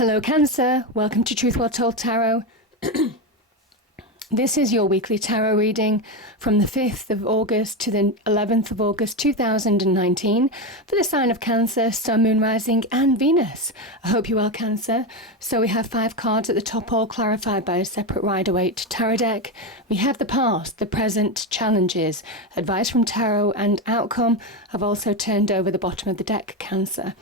Hello Cancer, welcome to Truth Well Told Tarot. This is your weekly tarot reading from the 5th of August to the 11th of August 2019 for the sign of Cancer, Sun, Moon, Rising and Venus. I hope you're well, Cancer. So we have 5 cards at the top, all clarified by a separate Rider-Waite tarot deck. We have the past, the present, challenges, advice from tarot and outcome. I've also turned over the bottom of the deck, Cancer.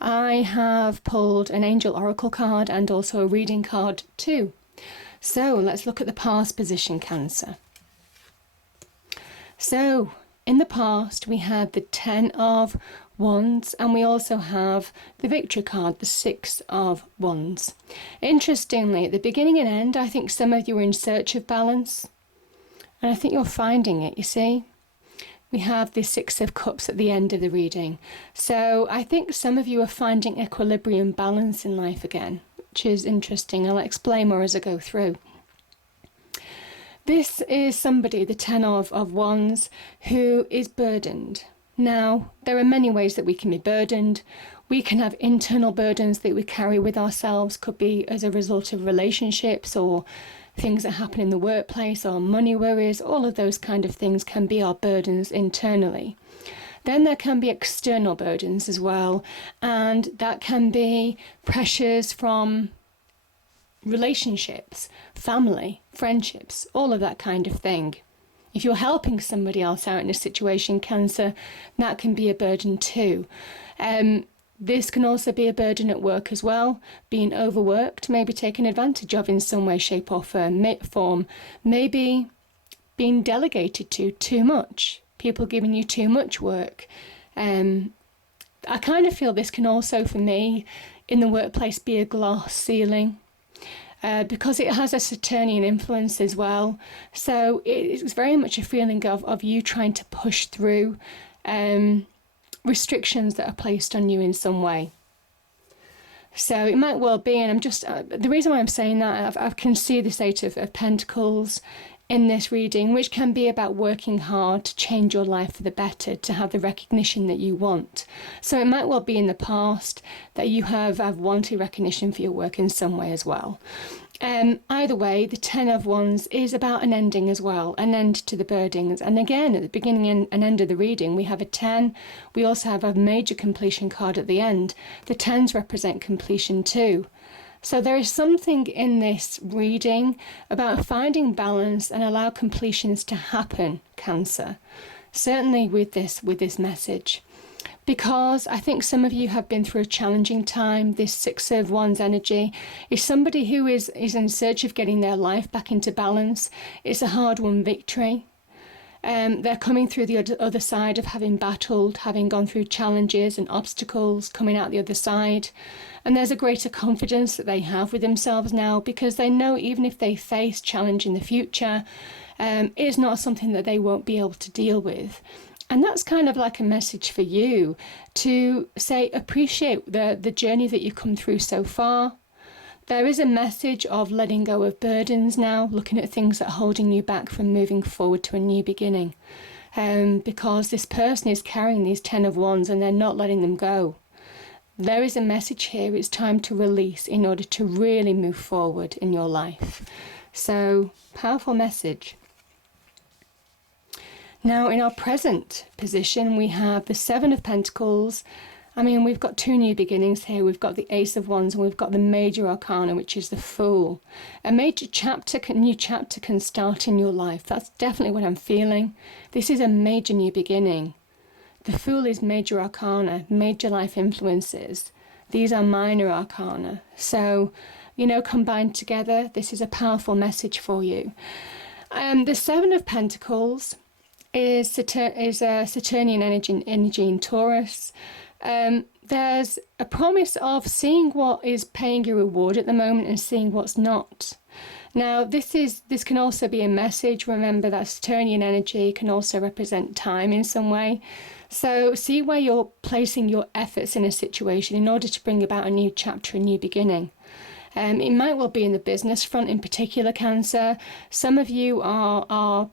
I have pulled an angel oracle card and also a reading card too. So let's look at the past position, Cancer. So in the past we had the 10 of Wands and we also have the victory card, the 6 of Wands. Interestingly, at the beginning and end, I think some of you are in search of balance and I think you're finding it, you see. We have the 6 of Cups at the end of the reading. So I think some of you are finding equilibrium, balance in life again, which is interesting. I'll explain more as I go through. This is somebody, the 10 of Wands, who is burdened. Now, there are many ways that we can be burdened. We can have internal burdens that we carry with ourselves, could be as a result of relationships or things that happen in the workplace or money worries. All of those kind of things can be our burdens internally. Then there can be external burdens as well, and that can be pressures from relationships, family, friendships, all of that kind of thing. If you're helping somebody else out in a situation, Cancer, that can be a burden too. This can also be a burden at work as well, being overworked, maybe taken advantage of in some way, shape or form, maybe being delegated to too much, people giving you too much work. I kind of feel this can also, for me, in the workplace be a glass ceiling. Because it has a Saturnian influence as well. So it's very much a feeling of you trying to push through restrictions that are placed on you in some way. So it might well be, and I'm just, the reason why I'm saying that, I can see this 8 of Pentacles in this reading, which can be about working hard to change your life for the better, to have the recognition that you want. So it might well be in the past that you have wanted recognition for your work in some way as well. Either way, the 10 of Wands is about an ending as well, an end to the burdens. And again, at the beginning and end of the reading, we have a 10. We also have a major completion card at the end. The 10s represent completion too. So there is something in this reading about finding balance and allow completions to happen, Cancer. Certainly with this message. Because I think some of you have been through a challenging time. This 6 of Wands energy is somebody who is in search of getting their life back into balance. It's a hard-won victory. They're coming through the other side of having battled, having gone through challenges and obstacles, coming out the other side. And there's a greater confidence that they have with themselves now because they know even if they face challenge in the future, it's not something that they won't be able to deal with. And that's kind of like a message for you to say, appreciate the journey that you've come through so far. There is a message of letting go of burdens now, looking at things that are holding you back from moving forward to a new beginning. Because this person is carrying these 10 of Wands and they're not letting them go. There is a message here. It's time to release in order to really move forward in your life. So, powerful message. Now, in our present position, we have the 7 of Pentacles. I mean, we've got 2 new beginnings here. We've got the Ace of Wands and we've got the major arcana, which is the Fool. A major chapter, new chapter can start in your life. That's definitely what I'm feeling. This is a major new beginning. The Fool is major arcana, major life influences. These are minor arcana. So, combined together, this is a powerful message for you. The 7 of Pentacles is a Saturnian energy in Taurus. There's a promise of seeing what is paying your reward at the moment and seeing what's not. Now, this can also be a message. Remember that Saturnian energy can also represent time in some way. So see where you're placing your efforts in a situation in order to bring about a new chapter, a new beginning. It might well be in the business front in particular, Cancer. Some of you are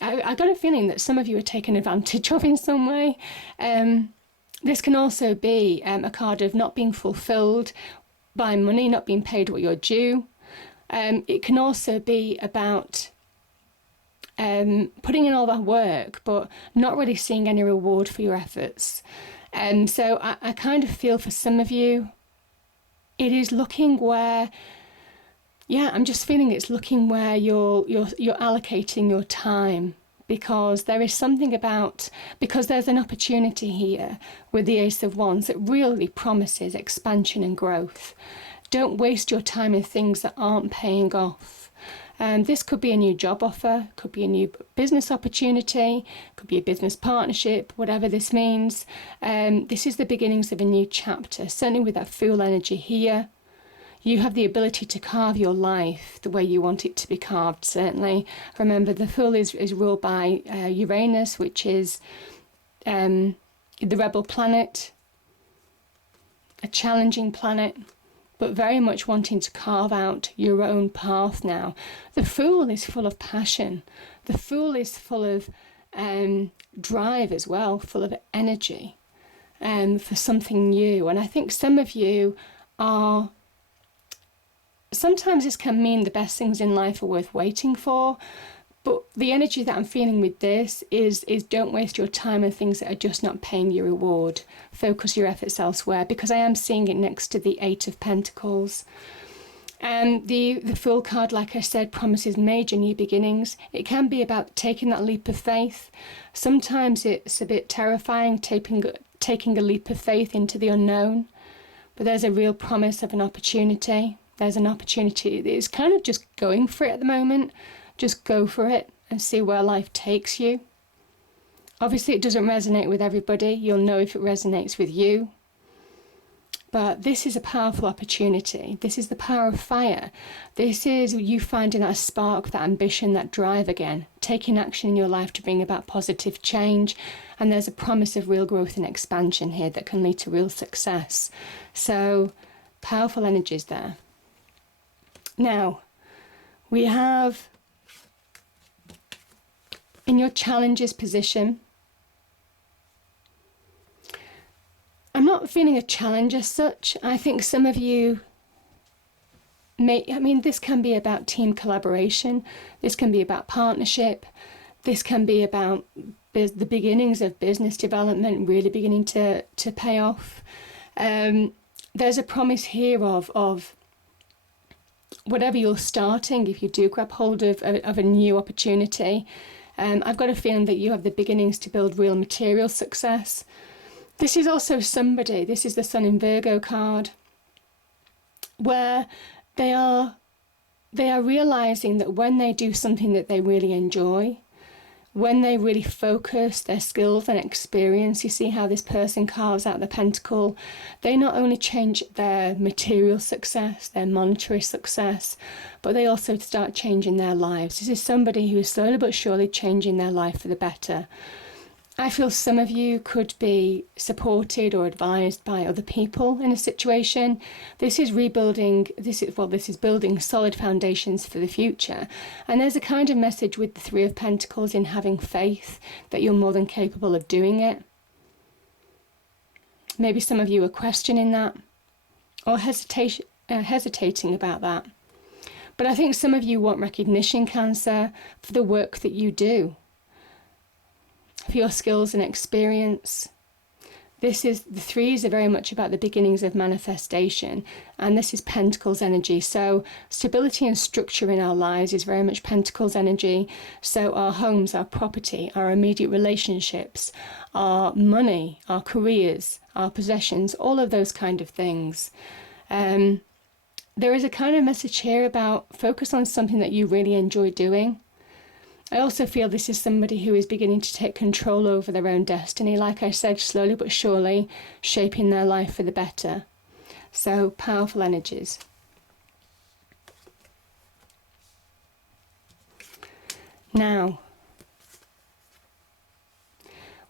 I got a feeling that some of you are taken advantage of in some way. This can also be a card of not being fulfilled by money, not being paid what you're due. It can also be about putting in all that work, but not really seeing any reward for your efforts. So I kind of feel for some of you, it is looking where, I'm just feeling it's looking where you're allocating your time, because there is something about, because there's an opportunity here with the Ace of Wands that really promises expansion and growth. Don't waste your time in things that aren't paying off. This could be a new job offer, could be a new business opportunity, could be a business partnership, whatever this means. This is the beginnings of a new chapter, certainly with that Fool energy here. You have the ability to carve your life the way you want it to be carved, certainly. Remember, the Fool is ruled by Uranus, which is the rebel planet, a challenging planet, but very much wanting to carve out your own path now. The Fool is full of passion. The Fool is full of drive as well, full of energy for something new. And I think some of you are, sometimes this can mean the best things in life are worth waiting for, but the energy that I'm feeling with this is don't waste your time on things that are just not paying you reward. Focus your efforts elsewhere, because I am seeing it next to the Eight of Pentacles. The Fool card, like I said, promises major new beginnings. It can be about taking that leap of faith. Sometimes it's a bit terrifying, taking a leap of faith into the unknown, but there's a real promise of an opportunity. There's an opportunity. It's kind of just going for it at the moment. Just go for it and see where life takes you. Obviously, it doesn't resonate with everybody. You'll know if it resonates with you. But this is a powerful opportunity. This is the power of fire. This is you finding that spark, that ambition, that drive again, taking action in your life to bring about positive change. And there's a promise of real growth and expansion here that can lead to real success. So, powerful energies there. Now, we have in your challenges position, I'm not feeling a challenge as such. I think some of you this can be about team collaboration. This can be about partnership. This can be about the beginnings of business development really beginning to pay off. There's a promise here of whatever you're starting, if you do grab hold of a new opportunity, I've got a feeling that you have the beginnings to build real material success. This is also somebody, this is the Sun in Virgo card, where they are realizing that when they do something that they really enjoy, when they really focus their skills and experience, you see how this person carves out the pentacle, they not only change their material success, their monetary success, but they also start changing their lives. This is somebody who is slowly but surely changing their life for the better. I feel some of you could be supported or advised by other people in a situation. This is rebuilding, this is building solid foundations for the future. And there's a kind of message with the Three of Pentacles in having faith that you're more than capable of doing it. Maybe some of you are questioning that or hesitating about that. But I think some of you want recognition, Cancer, for the work that you do, for your skills and experience. The threes are very much about the beginnings of manifestation, and this is Pentacles energy. So stability and structure in our lives is very much Pentacles energy. So our homes, our property, our immediate relationships, our money, our careers, our possessions, all of those kind of things. There is a kind of message here about focus on something that you really enjoy doing. I also feel this is somebody who is beginning to take control over their own destiny, like I said, slowly but surely shaping their life for the better. So, powerful energies. Now,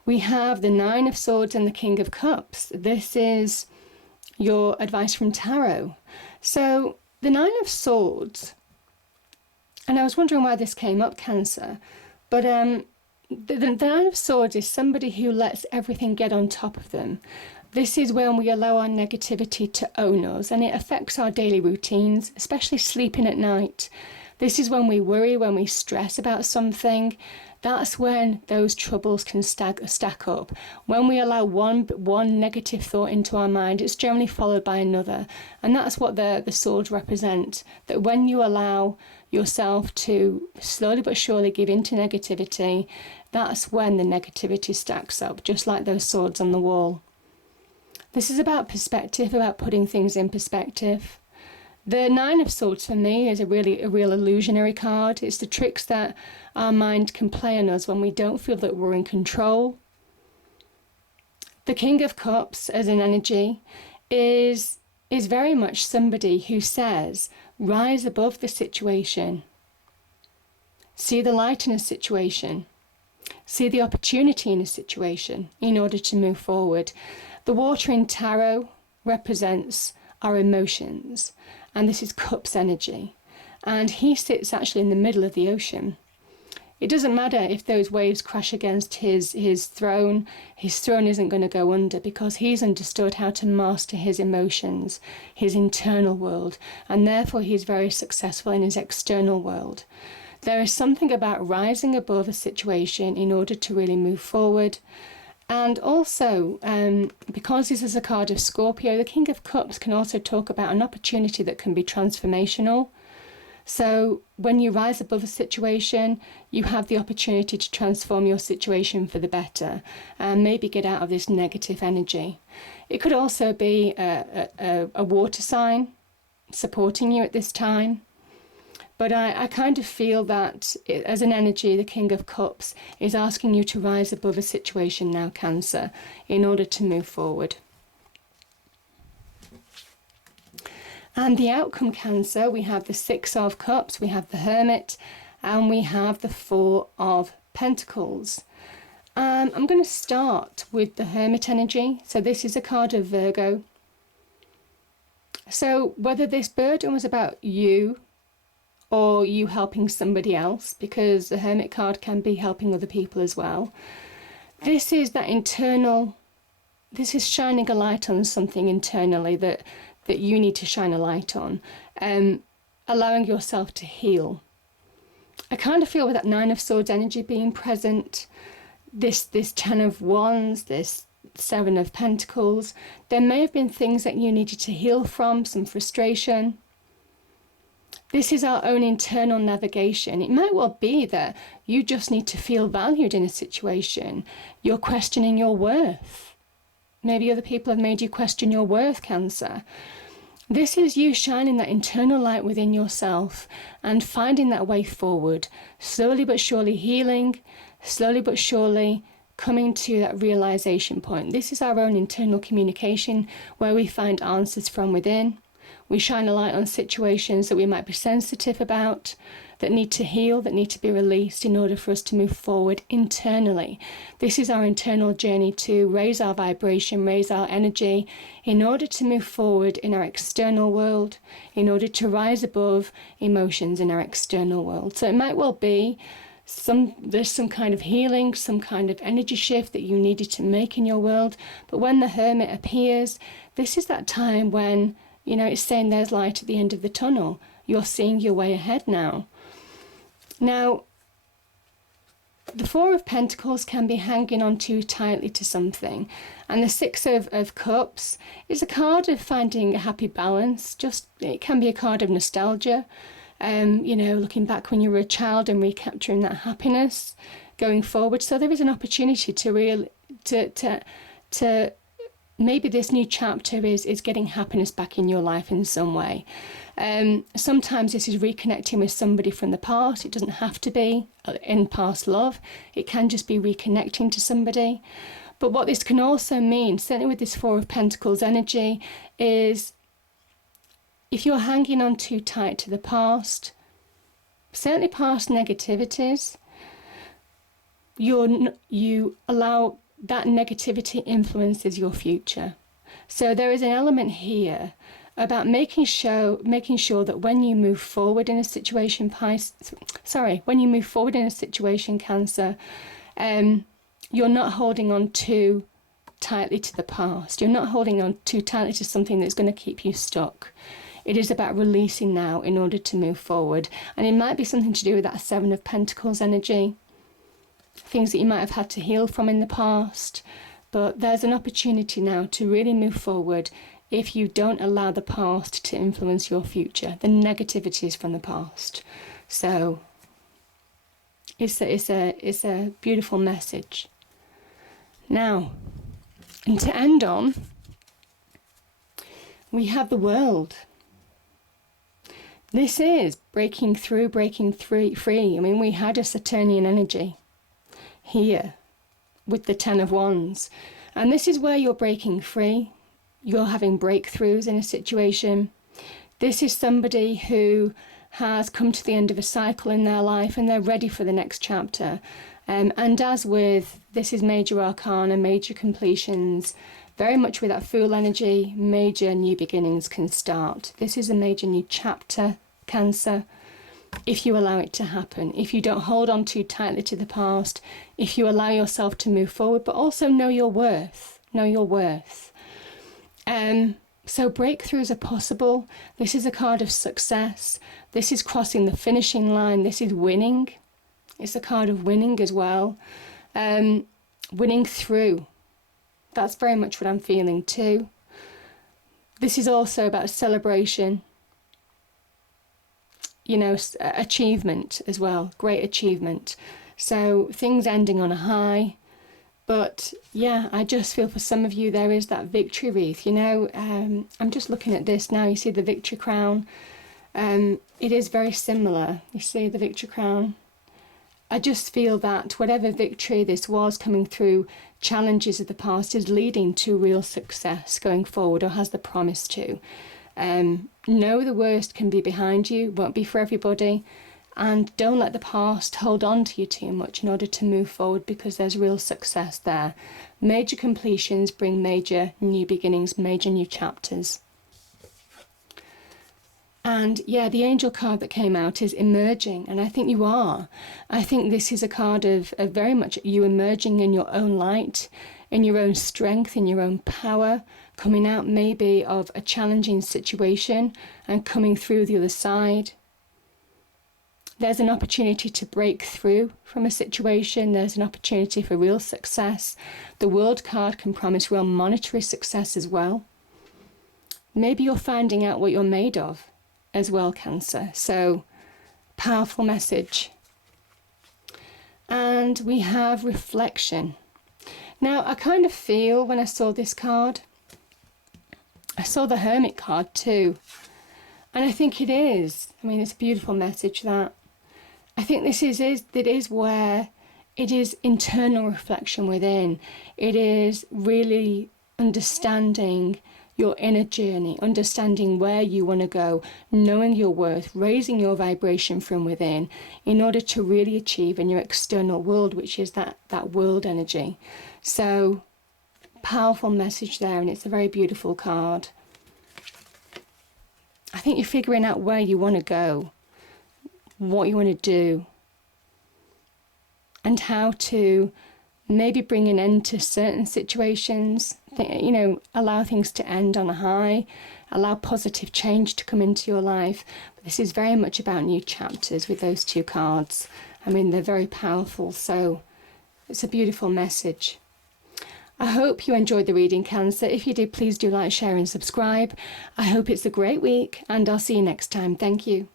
we have the Nine of Swords and the King of Cups. This is your advice from Tarot. So, the Nine of Swords, and I was wondering why this came up, Cancer, but the Nine of Swords is somebody who lets everything get on top of them. This is when we allow our negativity to own us, and it affects our daily routines, especially sleeping at night. This is when we worry, when we stress about something. That's when those troubles can stack up. When we allow one negative thought into our mind, it's generally followed by another. And that's what the swords represent. That when you allow yourself to slowly but surely give into negativity, that's when the negativity stacks up, just like those swords on the wall. This is about perspective, about putting things in perspective. The Nine of Swords for me is a real illusionary card. It's the tricks that our mind can play on us when we don't feel that we're in control. The King of Cups as an energy is very much somebody who says, rise above the situation. See the light in a situation. See the opportunity in a situation in order to move forward. The water in tarot represents our emotions, and this is Cups energy. And he sits actually in the middle of the ocean. It doesn't matter if those waves crash against his throne. His throne isn't going to go under because he's understood how to master his emotions, his internal world, and therefore he's very successful in his external world. There is something about rising above a situation in order to really move forward. And also, because this is a card of Scorpio, the King of Cups can also talk about an opportunity that can be transformational. So when you rise above a situation, you have the opportunity to transform your situation for the better and maybe get out of this negative energy. It could also be a water sign supporting you at this time. But I kind of feel that as an energy, the King of Cups is asking you to rise above a situation now, Cancer, in order to move forward. And the outcome, Cancer, we have the Six of Cups, we have the Hermit, and we have the Four of Pentacles. I'm going to start with the Hermit energy. So this is a card of Virgo. So whether this burden was about you, or you helping somebody else, because the Hermit card can be helping other people as well. This is that internal, this is shining a light on something internally that you need to shine a light on, allowing yourself to heal. I kind of feel with that Nine of Swords energy being present, this Ten of Wands, this Seven of Pentacles, there may have been things that you needed to heal from, some frustration. This is our own internal navigation. It might well be that you just need to feel valued in a situation. You're questioning your worth. Maybe other people have made you question your worth, Cancer. This is you shining that internal light within yourself and finding that way forward. Slowly but surely healing, slowly but surely coming to that realization point. This is our own internal communication where we find answers from within. We shine a light on situations that we might be sensitive about, that need to heal, that need to be released in order for us to move forward internally. This is our internal journey to raise our vibration, raise our energy in order to move forward in our external world, in order to rise above emotions in our external world. So it might well be there's some kind of healing, some kind of energy shift that you needed to make in your world. But when the Hermit appears, this is that time when it's saying there's light at the end of the tunnel. You're seeing your way ahead now. Now, the Four of Pentacles can be hanging on too tightly to something. And the Six of Cups is a card of finding a happy balance. It can be a card of nostalgia. Looking back when you were a child and recapturing that happiness going forward. So there is an opportunity to maybe this new chapter is getting happiness back in your life in some way. Sometimes this is reconnecting with somebody from the past. It doesn't have to be in past love. It can just be reconnecting to somebody. But what this can also mean, certainly with this Four of Pentacles energy, is if you're hanging on too tight to the past, certainly past negativities, you allow that negativity influences your future. So there is an element here about making sure that when you move forward in a situation, Cancer, You're not holding on too tightly to the past. You're not holding on too tightly to something that's going to keep you stuck. It is about releasing now in order to move forward. And it might be something to do with that Seven of Pentacles energy. Things that you might have had to heal from in the past. But there's an opportunity now to really move forward if you don't allow the past to influence your future, the negativities from the past. So it's a beautiful message. Now, and to end on, we have the World. This is breaking through, breaking free. I mean, we had a Saturnian energy here with the Ten of Wands. And this is where you're breaking free. You're having breakthroughs in a situation. This is somebody who has come to the end of a cycle in their life and they're ready for the next chapter. And as with, this is major arcana, major completions, very much with that Fool energy, major new beginnings can start. This is a major new chapter, Cancer, if you allow it to happen. If you don't hold on too tightly to the past, if you allow yourself to move forward, but also know your worth. Know your worth. So breakthroughs are possible. This is a card of success. This is crossing the finishing line. This is winning. It's a card of winning as well. Winning through. That's very much what I'm feeling too. This is also about celebration. You know, achievement as well. Great achievement. So things ending on a high. But yeah, I just feel for some of you there is that victory wreath. You know, I'm just looking at this now. You see the victory crown. It is very similar. You see the victory crown. I just feel that whatever victory this was coming through challenges of the past is leading to real success going forward, or has the promise to. Know the worst can be behind you, won't be for everybody. And don't let the past hold on to you too much in order to move forward, because there's real success there. Major completions bring major new beginnings, major new chapters. And yeah, the angel card that came out is emerging, and I think you are. I think this is a card of very much you emerging in your own light, in your own strength, in your own power, coming out maybe of a challenging situation and coming through the other side. There's an opportunity to break through from a situation. There's an opportunity for real success. The World card can promise real monetary success as well. Maybe you're finding out what you're made of as well, Cancer. So, powerful message. And we have reflection. Now, I kind of feel when I saw this card, I saw the Hermit card too. And I think it is. I mean, it's a beautiful message that. I think this is where it is internal reflection within. It is really understanding your inner journey, understanding where you want to go, knowing your worth, raising your vibration from within in order to really achieve in your external world, which is that world energy. So, powerful message there, and it's a very beautiful card. I think you're figuring out where you want to go, what you want to do, and how to maybe bring an end to certain situations, you know, allow things to end on a high, allow positive change to come into your life. But this is very much about new chapters with those two cards. I mean, they're very powerful, so it's a beautiful message. I hope you enjoyed the reading, Cancer. If you did, please do like, share and subscribe. I hope it's a great week, and I'll see you next time. Thank you.